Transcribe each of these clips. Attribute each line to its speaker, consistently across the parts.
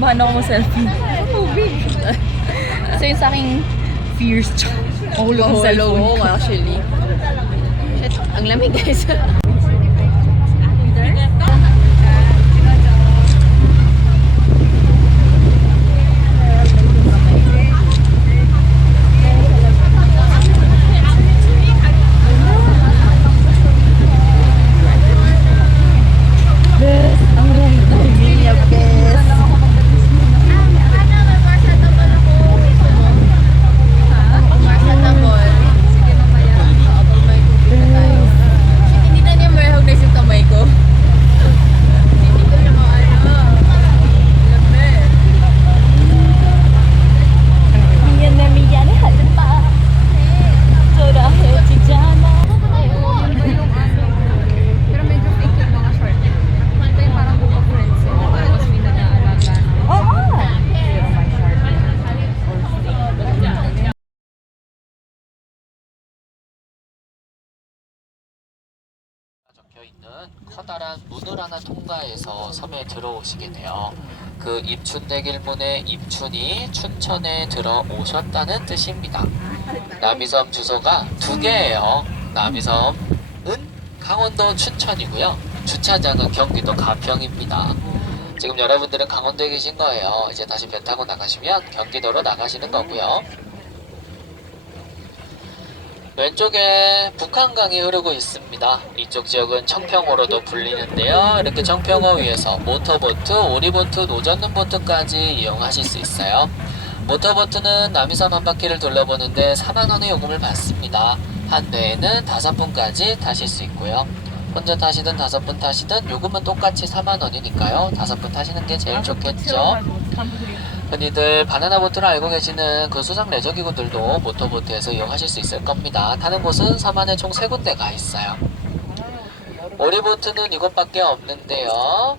Speaker 1: Nakabahan ako mag-selfie. Tubig. so yun sa aking fears. Ang
Speaker 2: hulo
Speaker 1: ko sa loob.
Speaker 2: actually. Shit, ang lamig guys.
Speaker 3: 있는 커다란 문을 하나 통과해서 섬에 들어오시게 돼요. 그 입춘대길문의 입춘이 춘천에 들어오셨다는 뜻입니다. 남이섬 주소가 두 개예요. 남이섬은 강원도 춘천이고요. 주차장은 경기도 가평입니다. 지금 여러분들은 강원도에 계신 거예요. 이제 다시 배 타고 나가시면 경기도로 나가시는 거고요. 왼쪽에 북한강이 흐르고 있습니다. 이쪽 지역은 청평호로도 불리는데요. 이렇게 청평호 위에서 모터보트, 오리보트, 노젓는 보트까지 이용하실 수 있어요. 모터보트는 남이섬 한 바퀴를 둘러보는데 4만원의 요금을 받습니다. 한 대에는 다섯 분까지 타실 수 있고요. 혼자 타시든 다섯 분 타시든 요금은 똑같이 4만 원이니까요. 다섯 분 타시는 게 제일 좋겠죠. 흔히들 바나나 보트를 알고 계시는 그 수상 레저 기구들도 모터보트에서 이용하실 수 있을 겁니다. 타는 곳은 섬 안에 총 세 군데가 있어요. 오리보트는 이곳밖에 없는데요.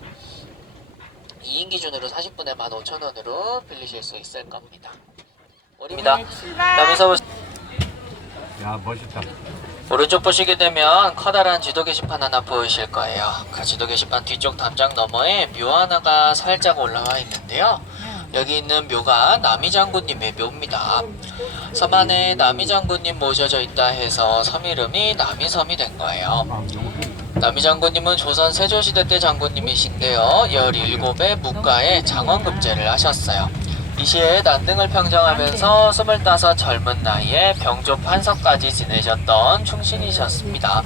Speaker 3: 2인 기준으로 40분에 15,000원으로 빌리실 수 있을 겁니다. 오리입니다. 남에서
Speaker 4: 야 멋있다.
Speaker 3: 오른쪽 보시게 되면 커다란 지도 게시판 하나 보이실 거예요. 그 지도 게시판 뒤쪽 담장 너머에 묘 하나가 살짝 올라와 있는데요. 여기 있는 묘가 남이 장군님의 묘입니다. 섬 안에 남이 장군님 모셔져 있다 해서 섬 이름이 남이섬이 된 거예요. 남이 장군님은 조선 세조시대 때 장군님이신데요. 17의 묵가에 장원급제를 하셨어요. 이 시에 난등을 평정하면서 25 젊은 나이에 병조 판서까지 지내셨던 충신이셨습니다.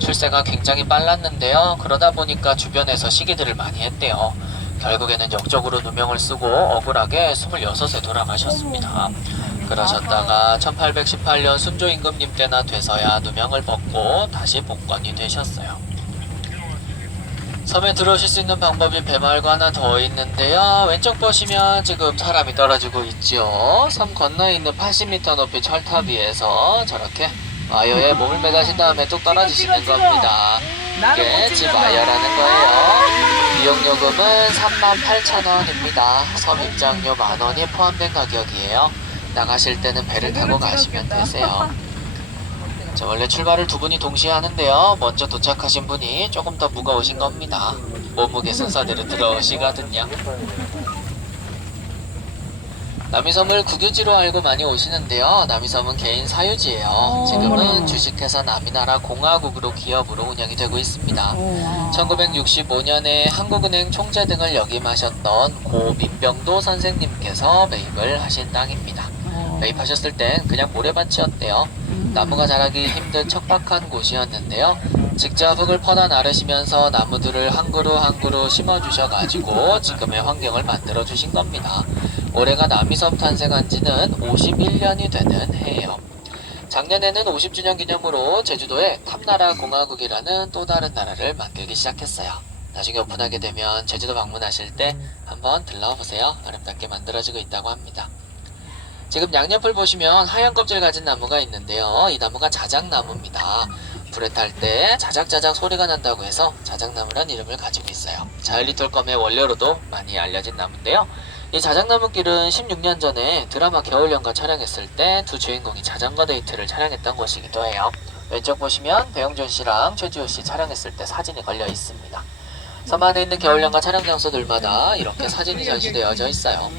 Speaker 3: 출세가 굉장히 빨랐는데요. 그러다 보니까 주변에서 시기들을 많이 했대요. 결국에는 역적으로 누명을 쓰고 억울하게 26에 돌아가셨습니다. 그러셨다가 1818년 순조 임금님 때나 돼서야 누명을 벗고 다시 복권이 되셨어요. 섬에 들어오실 수 있는 방법이 배말고 하나 더 있는데요. 왼쪽 보시면 지금 사람이 떨어지고 있죠. 섬 건너에 있는 80m 높이 철탑 위에서 저렇게 와이어에 몸을 매다신 다음에 뚝 떨어지시는 겁니다. 이게 집 와이어라는 거예요. 이용요금은 38,000원입니다. 섬 입장료 만원이 포함된 가격이에요. 나가실 때는 배를 타고 가시면 되세요. 자, 원래 출발을 두 분이 동시에 하는데요. 먼저 도착하신 분이 조금 더 무거우신 겁니다. 몸무게 순서대로 들어오시거든요. 남이섬을 국유지로 알고 많이 오시는데요. 남이섬은 개인 사유지예요. 지금은 주식회사 남이나라 공화국으로 기업으로 운영이 되고 있습니다. 1965년에 한국은행 총재 등을 역임하셨던 고 민병도 선생님께서 매입을 하신 땅입니다. 매입하셨을 땐 그냥 모래밭이었대요. 나무가 자라기 힘든 척박한 곳이었는데요. 직접 흙을 퍼다 나르시면서 나무들을 한 그루 한 그루 심어주셔가지고 지금의 환경을 만들어 주신 겁니다. 올해가 남이섬 탄생한 지는 51년이 되는 해예요. 작년에는 50주년 기념으로 제주도에 탑나라 공화국이라는 또 다른 나라를 만들기 시작했어요. 나중에 오픈하게 되면 제주도 방문하실 때 한번 들러보세요. 아름답게 만들어지고 있다고 합니다. 지금 양옆을 보시면 하얀 껍질 가진 나무가 있는데요. 이 나무가 자작나무입니다. 불에 탈 때 자작자작 소리가 난다고 해서 자작나무란 이름을 가지고 있어요. 자일리톨 껌의 원료로도 많이 알려진 나무인데요. 이 자작나무길은 16년 전에 드라마 겨울연가 촬영했을 때 두 주인공이 자전거 데이트를 촬영했던 곳이기도 해요. 왼쪽 보시면 배용준 씨랑 최지호 씨 촬영했을 때 사진이 걸려 있습니다. 섬 안에 있는 겨울연가 촬영 장소들마다 이렇게 사진이 전시되어져 있어요.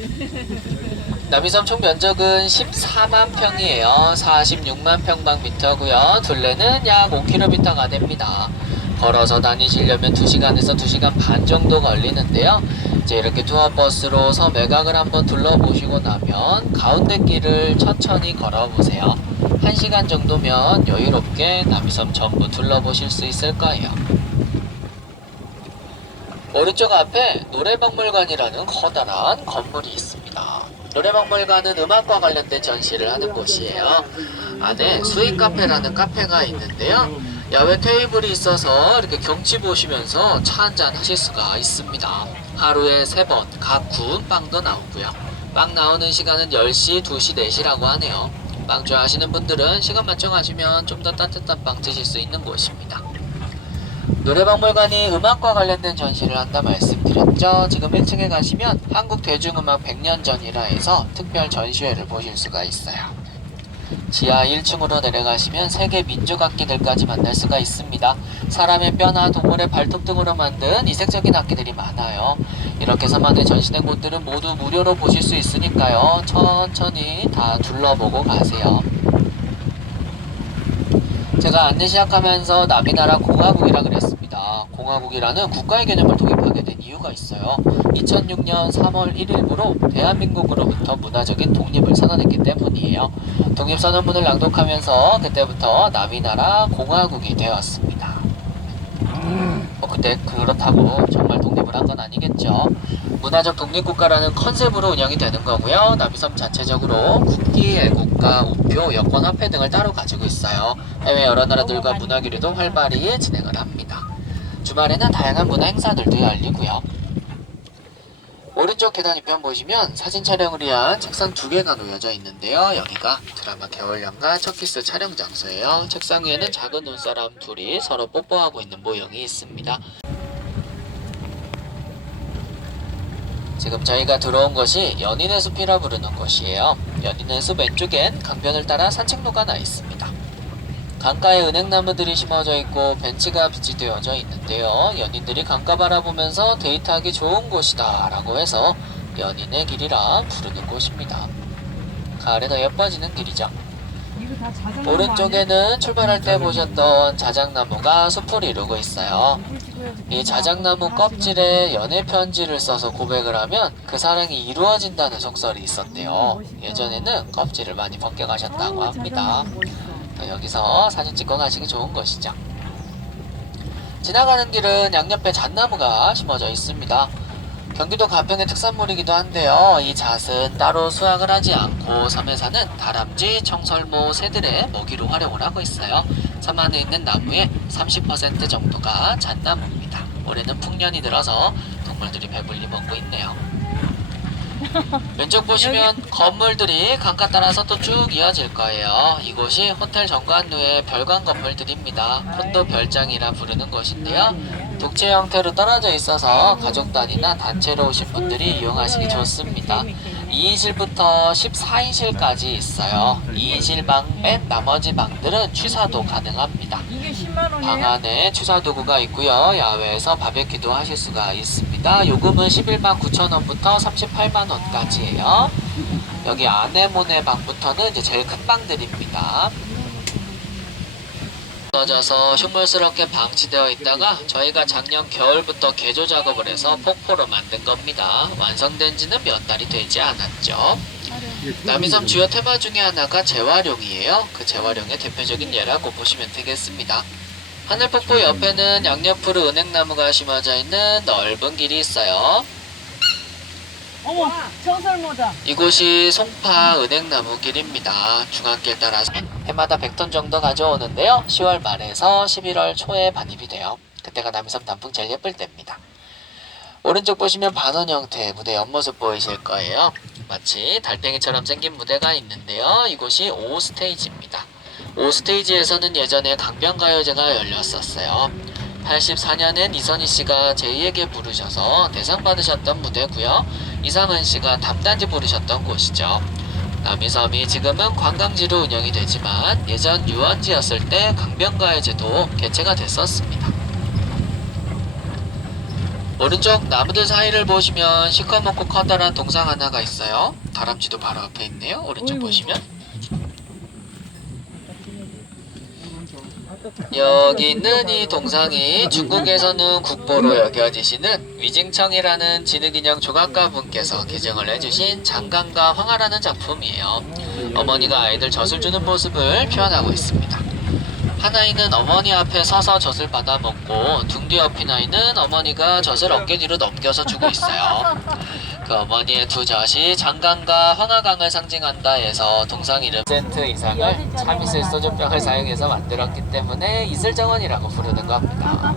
Speaker 3: 남이섬 총 면적은 14만 평이에요. 46만 평방미터고요. 둘레는 약 5km 안됩니다. 걸어서 다니시려면 2시간에서 2시간 반 정도 걸리는데요. 이제 이렇게 투어버스로 섬 외곽을 한번 둘러보시고 나면 가운데 길을 천천히 걸어보세요. 1시간 정도면 여유롭게 남이섬 전부 둘러보실 수 있을 거예요. 오른쪽 앞에 노래박물관이라는 커다란 건물이 있습니다. 노래박물관은 음악과 관련된 전시를 하는 곳이에요. 안에 스윗 카페라는 카페가 있는데요. 야외 테이블이 있어서 이렇게 경치 보시면서 차 한잔 하실 수가 있습니다. 하루에 세 번 각 구운 빵도 나오고요. 빵 나오는 시간은 10시, 2시, 4시라고 하네요. 빵 좋아하시는 분들은 시간 맞춰 가시면 좀 더 따뜻한 빵 드실 수 있는 곳입니다. 노래박물관이 음악과 관련된 전시를 한다 말씀드렸죠. 지금 1층에 가시면 한국 대중음악 100년 전이라 해서 특별 전시회를 보실 수가 있어요. 지하 1층으로 내려가시면 세계 민족 악기들까지 만날 수가 있습니다. 사람의 뼈나 동물의 발톱 등으로 만든 이색적인 악기들이 많아요. 이렇게 섬안에 전시된 곳들은 모두 무료로 보실 수 있으니까요. 천천히 다 둘러보고 가세요. 제가 안내 시작하면서 남이나라 공화국이라 그랬습니다. 공화국이라는 국가의 개념을 도입하게 된 이유가 있어요. 2006년 3월 1일부로 대한민국으로부터 문화적인 독립을 선언했기 때문이에요. 독립선언문을 낭독하면서 그때부터 남이나라 공화국이 되었습니다. 뭐 그때 그렇다고 정말 독립을 한 건 아니겠죠. 문화적 독립국가라는 컨셉으로 운영이 되는 거고요. 남이섬 자체적으로 국기, 애국가, 우표, 여권, 화폐 등을 따로 가지고 있어요. 해외 여러 나라들과 문화 교류도 활발히 진행을 합니다. 주말에는 다양한 문화 행사들도 열리고요. 오른쪽 계단 이편 보시면 사진 촬영을 위한 책상 두 개가 놓여져 있는데요. 여기가 드라마 겨울연가 첫 키스 촬영 장소예요. 책상 위에는 작은 눈사람 둘이 서로 뽀뽀하고 있는 모형이 있습니다. 지금 저희가 들어온 것이 연인의 숲이라 부르는 곳이에요. 연인의 숲 왼쪽엔 강변을 따라 산책로가 나 있습니다. 강가에 은행나무들이 심어져 있고 벤치가 비치되어져 있는데요. 연인들이 강가 바라보면서 데이트하기 좋은 곳이다 라고 해서 연인의 길이라 부르는 곳입니다. 가을에 더 예뻐지는 길이죠. 오른쪽에는 출발할 때 보셨던 자작나무가 숲을 이루고 있어요. 이 자작나무 껍질에 연애 편지를 써서 고백을 하면 그 사랑이 이루어진다는 속설이 있었대요. 예전에는 껍질을 많이 벗겨가셨다고 합니다. 어, 여기서 사진 찍고 가시기 좋은 곳이죠. 지나가는 길은 양옆에 잣나무가 심어져 있습니다. 경기도 가평의 특산물이기도 한데요. 이 잣은 따로 수확을 하지 않고 섬에 사는 다람쥐, 청설모, 새들의 먹이로 활용을 하고 있어요. 섬 안에 있는 나무의 30% 정도가 잣나무입니다. 올해는 풍년이 들어서 동물들이 배불리 먹고 있네요. 왼쪽 보시면 건물들이 강가 따라서 또 쭉 이어질 거예요. 이곳이 호텔 정관루의 별관 건물들입니다. 콘도 별장이라 부르는 곳인데요. 독채 형태로 떨어져 있어서 가족 단위나 단체로 오신 분들이 이용하시기 좋습니다. 2인실부터 14인실까지 있어요. 2인실 방뺀 나머지 방들은 취사도 가능합니다.
Speaker 2: 이게 10만
Speaker 3: 방 안에 취사 도구가 있고요. 야외에서 바베큐도 하실 수가 있습니다. 요금은 11만 9천 원부터 38만 원까지예요. 여기 아네모네 방부터는 이제 제일 큰 방들입니다. 떨어져서 흉물스럽게 방치되어 있다가 저희가 작년 겨울부터 개조 작업을 해서 폭포로 만든 겁니다. 완성된 지는 몇 달이 되지 않았죠. 남이섬 주요 테마 중에 하나가 재활용이에요. 그 재활용의 대표적인 예라고 보시면 되겠습니다. 하늘폭포 옆에는 양옆으로 은행나무가 심어져 있는 넓은 길이 있어요.
Speaker 2: 어머, 청설모다.
Speaker 3: 이곳이 송파 은행나무 길입니다. 중앙길 따라서 해마다 100톤 정도 가져오는데요. 10월 말에서 11월 초에 반입이 돼요. 그때가 남이섬 단풍 제일 예쁠 때입니다. 오른쪽 보시면 반원 형태의 무대 옆모습 보이실 거예요. 마치 달팽이처럼 생긴 무대가 있는데요. 이곳이 5 스테이지입니다. 5 스테이지에서는 예전에 강변가요제가 열렸었어요. 84년엔 이선희 씨가 제이에게 부르셔서 대상 받으셨던 무대고요. 이상은 씨가 담단지 부르셨던 곳이죠. 남이섬이 지금은 관광지로 운영이 되지만 예전 유원지였을 때 강변가해제도 개최가 됐었습니다. 오른쪽 나무들 사이를 보시면 시커멓고 커다란 동상 하나가 있어요. 다람쥐도 바로 앞에 있네요. 오른쪽 보시면. 여기 있는 이 동상이 중국에서는 국보로 여겨지시는 위징청이라는 진흙인형 조각가 분께서 개정을 해주신 장강과 황하라는 작품이에요. 어머니가 아이들 젖을 주는 모습을 표현하고 있습니다. 한 아이는 어머니 앞에 서서 젖을 받아 먹고 둥뒤 옆인 아이는 어머니가 젖을 어깨 뒤로 넘겨서 주고 있어요. 그 어머니의 두 젖이 장강과 황하강을 상징한다 해서 동상 이름 센트 이상을 참이슬 소주병을 사용해서 만들었기 때문에 이슬정원이라고 부르는 겁니다.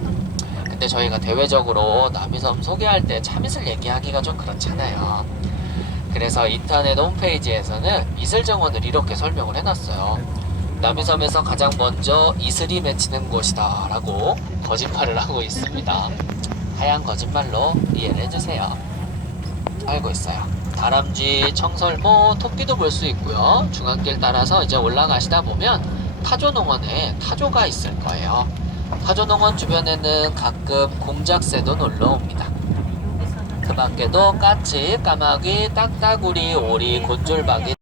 Speaker 3: 근데 저희가 대외적으로 남이섬 소개할 때 참이슬 얘기하기가 좀 그렇잖아요. 그래서 인터넷 홈페이지에서는 이슬정원을 이렇게 설명을 해놨어요. 남이섬에서 가장 먼저 이슬이 맺히는 곳이다 라고 거짓말을 하고 있습니다. 하얀 거짓말로 이해를 해주세요. 알고 있어요. 다람쥐, 청설모, 토끼도 볼 수 있고요. 중앙길 따라서 이제 올라가시다 보면 타조농원에 타조가 있을 거예요. 타조농원 주변에는 가끔 공작새도 놀러 옵니다. 그 밖에도 까치, 까마귀, 딱따구리, 오리, 곤졸박이